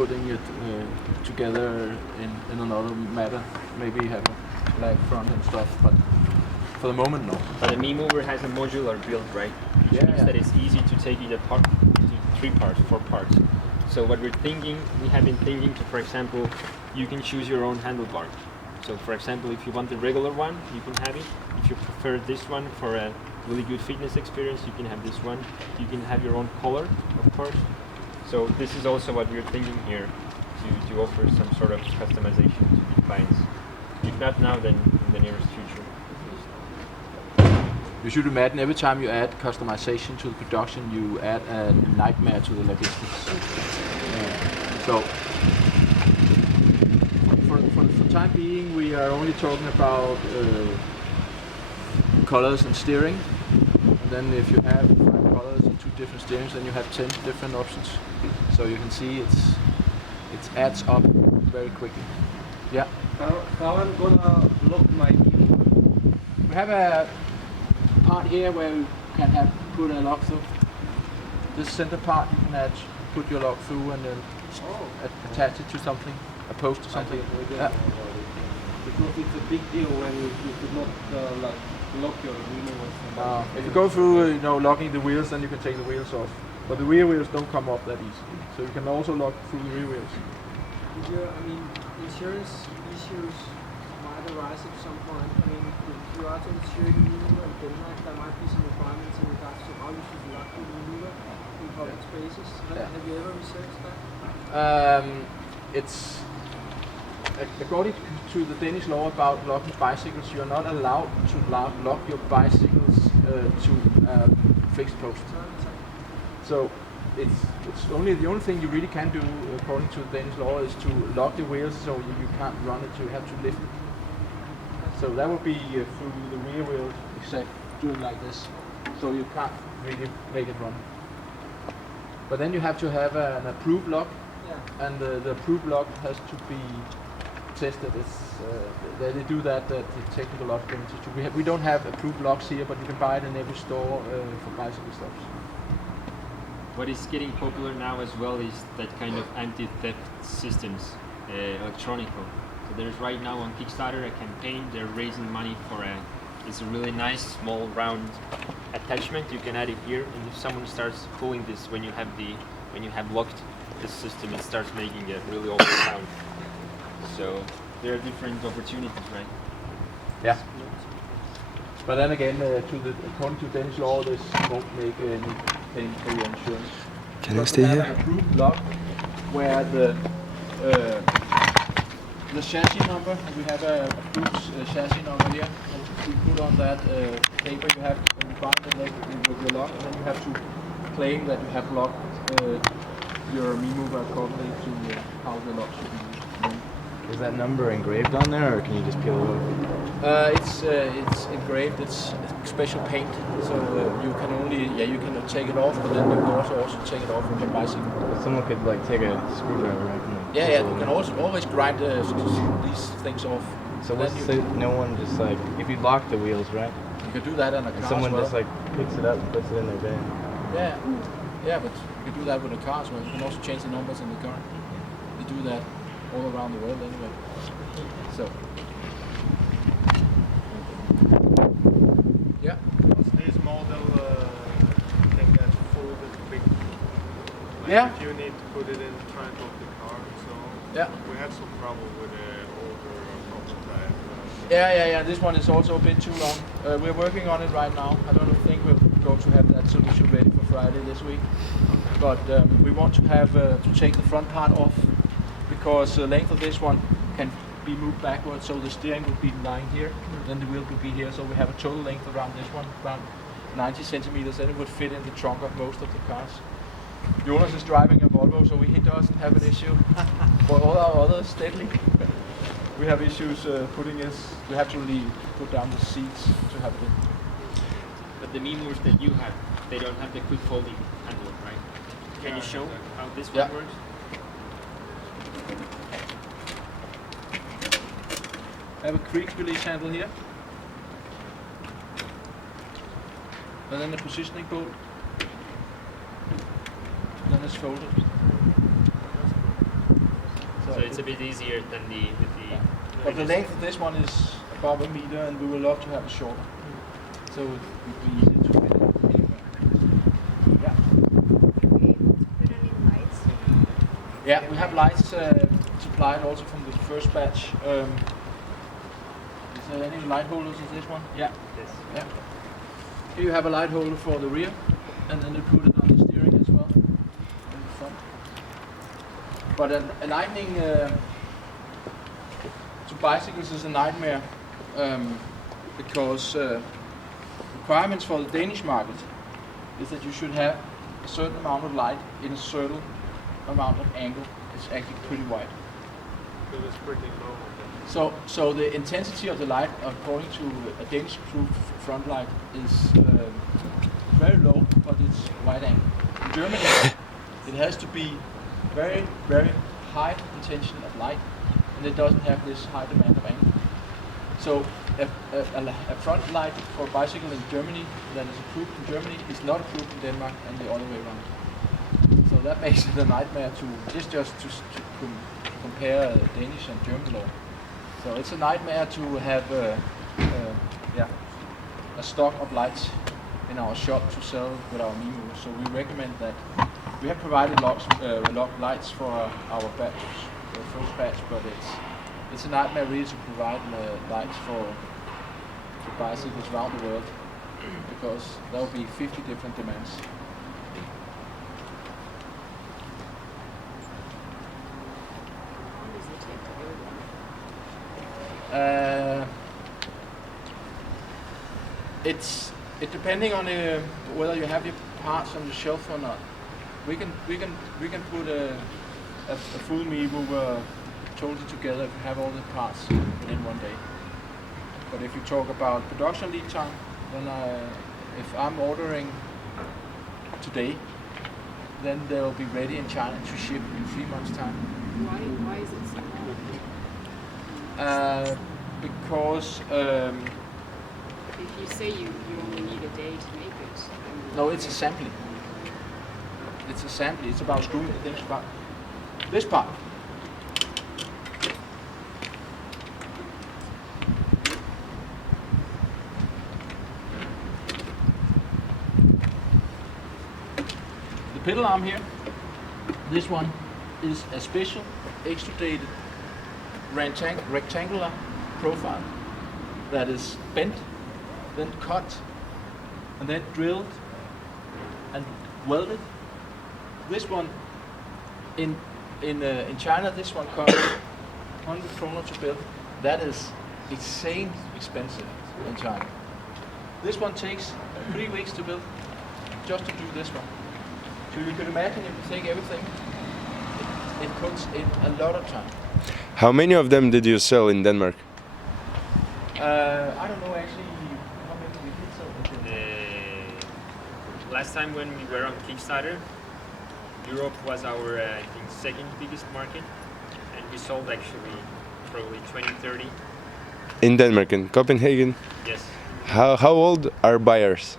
putting it together in another matter. Maybe have a black front and stuff, but for the moment, no. But the Me Mover has a modular build, right? Which means that it's easy to take it apart into 3 parts, 4 parts. So what we have been thinking to, for example, you can choose your own handlebar. So for example, if you want the regular one, you can have it. If you prefer this one for a really good fitness experience, you can have this one. You can have your own color, of course. So this is also what we're thinking here, to offer some sort of customization to the clients. If not now, then in the nearest future. You should imagine every time you add customization to the production, you add a nightmare to the logistics. So for the time being, we are only talking about colors and steering. And then if you have 5 colors and 2 different steerings, then you have 10 different options. So you can see it adds up very quickly. Yeah. How I'm gonna lock my view? We have a part here where you can put a lock through. This center part you can put your lock through and then attach it to something, a post or something. Yeah. Because it's a big deal when you could not lock your wheel. If you go through, locking the wheels, then you can take the wheels off. But the rear wheels don't come off that easily, so you can also lock through the rear wheels. Insurance issues might arise at some point. I mean, if you are to insure your maneuver in Denmark, there might be some requirements in regards to how you should lock your maneuver in public spaces. Have you ever researched that? It's according to the Danish law about locking bicycles, you are not allowed to lock your bicycles to fixed post. So it's only the only thing you really can do according to the Danish law is to lock the wheels so you can't run it. You have to lift it. So that would be through the rear wheels, except doing like this. So you can't really make it run. But then you have to have an approved lock, and the approved lock has to be tested. They do that at the technical lock institute. We don't have approved locks here, but you can buy it in every store for bicycle stops. What is getting popular now as well is that kind of anti-theft systems, electronical. So there's right now on Kickstarter a campaign. They're raising money for it's a really nice small round attachment. You can add it here, and if someone starts pulling this when you have locked this system, it starts making a really awful sound. So there are different opportunities, right? Yeah. But then again, according to Danish law, this won't make any paying for your insurance. Can I stay here? We have an approved lock where the chassis number, we have a approved chassis number here, and we put on that paper you have when you bind the leg with your lock, and then you have to claim that you have locked your Me Mover accordingly to how the lock should be used. Is that number engraved on there, or can you just peel it off? It's engraved. It's special paint, so you can only you can take it off, but then you can also take it off with your bicycle. Someone could take a screwdriver, right? You can also always grind these things off. So let's say no one just if you lock the wheels, right? You can do that in a car. And someone as well. just picks it up and puts it in their van. Yeah, but you can do that with a car as well. You can also change the numbers in the car. They do that all around the world anyway. So. Yeah. This model can get folded quick. If you need to put it in the trunk of the car, so we had some trouble with the older prototype. Yeah. This one is also a bit too long. We're working on it right now. I don't think we're going to have that solution ready for Friday this week. But we want to have to take the front part off because the length of this one can be moved backwards, so the steering would be lying here, then the wheel would be here, so we have a total length around this one, around 90 centimeters, and it would fit in the trunk of most of the cars. Jonas is driving a Volvo, so he doesn't have an issue. For all our others, steadily, we have issues putting this. We have to really put down the seats to have it. But the Me Movers that you have, they don't have the quick folding handle, right? Can you show how this one works? I have a creek release handle here, and then the positioning bolt, then it's folded. it's a bit easier than with the. But the length of this one is above a meter, and we would love to have it shorter. So it would be easier to fit it anywhere. Yeah. Are we able to put any lights? Yeah, we have lights supplied also from the first batch. Is there any light holders in this one? Yeah. Yes. Yeah. Here you have a light holder for the rear, and then you put it on the steering as well, in the front. But a lightning to bicycles is a nightmare because requirements for the Danish market is that you should have a certain amount of light in a certain amount of angle. It's actually pretty wide. So it's pretty low. So the intensity of the light, according to a Danish approved front light, is very low, but it's wide angle. In Germany, it has to be very, very high intention of light, and it doesn't have this high demand of angle. So a front light for a bicycle in Germany that is approved in Germany is not approved in Denmark, and the other way around. So that makes it a nightmare to compare Danish and German law. So it's a nightmare to have a stock of lights in our shop to sell with our Mimo. So we recommend that. We have provided lights for our batch, the first batch, but it's a nightmare really to provide lights for bicycles around the world because there will be 50 different demands. How long does it take to build one? It's depending on whether you have your parts on the shelf or not. We can put a full Mimo totally together if you have all the parts within one day. But if you talk about production lead time, then if I'm ordering today, then they'll be ready in China to ship in 3 months' time. Why is it so long? Because If you say you only need a day to make it, then no, it's assembly. It's assembly. It's about screwing the things apart. This part. The pedal arm here. This one is a special extrudated rectangular profile that is bent, then cut, and then drilled and welded. This one in China, this one costs 100 kroner to build. That is insane expensive in China. This one takes 3 weeks to build, just to do this one. So you can imagine if you take everything, it puts in a lot of time. How many of them did you sell in Denmark? I don't know actually how many we did sell. Last time when we were on Kickstarter, Europe was our I think second biggest market, and we sold actually probably 20-30. In Denmark, in Copenhagen? Yes. How old are buyers?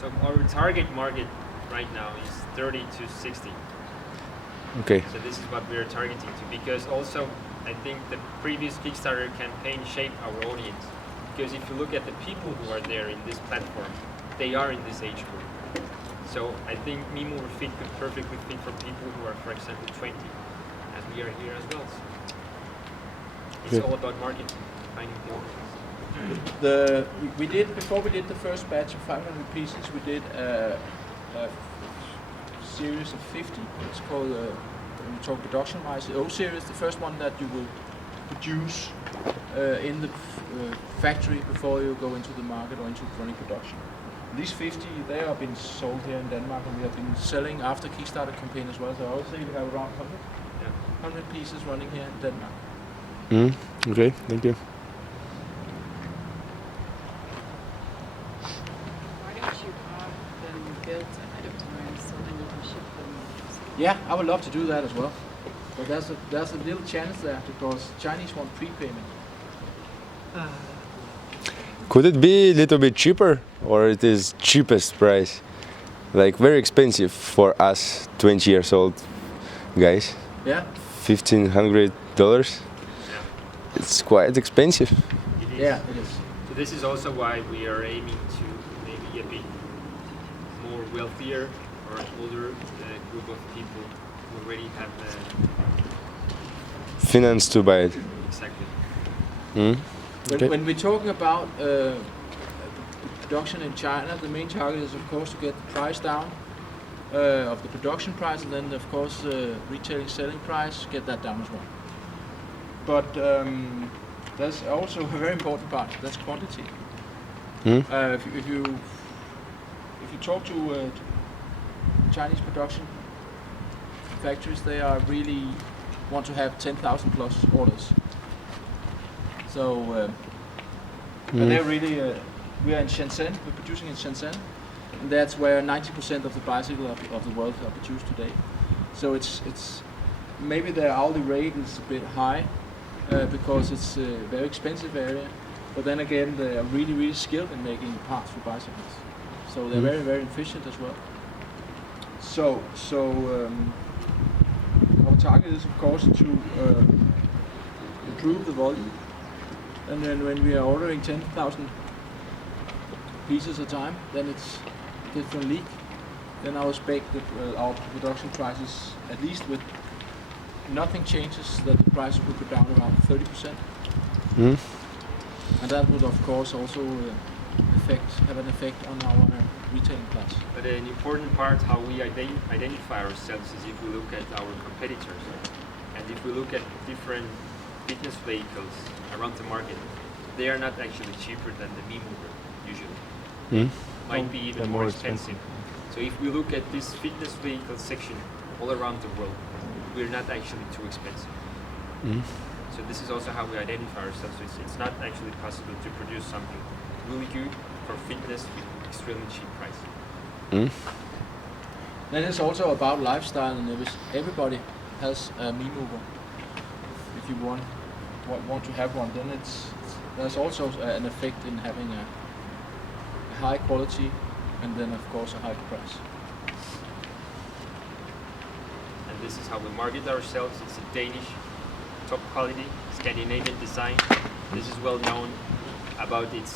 So our target market right now is 30 to 60. Okay. So this is what we are targeting to, because also I think the previous Kickstarter campaign shaped our audience. Because if you look at the people who are there in this platform, they are in this age group. So I think Mimo could perfectly fit for people who are, for example, 20, as we are here as well. So it's Good. all about marketing, finding the audience. We did before we did the first batch of 500 pieces. We did a series of 50. It's called when we talk production-wise, the O series, the first one that you will produce in the factory before you go into the market or into running production. These 50, they have been sold here in Denmark, and we have been selling after Kickstarter campaign as well. So I would say we have around 100 pieces running here in Denmark. Okay, thank you. why don't you have them built ahead of time so then you can ship them? Yeah, I would love to do that as well. But there's a little chance there because Chinese want prepayment. Could it be a little bit cheaper, or it is cheapest price? Like very expensive for us 20 years old guys. Yeah. $1,500. It's quite expensive. It is. Yeah, it is. So this is also why we are aiming to maybe a bit more wealthier or older group of people who already have Finance to buy it. exactly. Okay. When we're talking about production in China, the main target is of course to get the price down of the production price, and then of course retailing selling price, get that down as well. But there's also a very important part, that's quantity. If you talk to Chinese production factories, they are really want to have 10,000 plus orders. So and they're really we are in Shenzhen. We're producing in Shenzhen, and that's where 90% of the bicycles of the world are produced today. So it's maybe the hourly rate is a bit high because it's a very expensive area. But then again, they are really skilled in making parts for bicycles. So they're very efficient as well. So our target is of course to improve the volume. And then when we are ordering 10,000 pieces a time, then it's a different league. Then I expect that our production prices, at least with nothing changes, that the prices will go down around 30%. And that would of course also have an effect on our retailing price. But an important part how we identify ourselves is if we look at our competitors, and if we look at different fitness vehicles around the market, they are not actually cheaper than the Me Mover usually. Might be even more expensive. So if we look at this fitness vehicle section all around the world, we're not actually too expensive. So this is also how we identify ourselves. So it's not actually possible to produce something really good for fitness with extremely cheap price. Then it's also about lifestyle, and everybody has a Me Mover. If you want to have one, then there's also an effect in having a high quality and then of course a high price. And this is how we market ourselves. It's a Danish, top quality, Scandinavian design. This is well known about its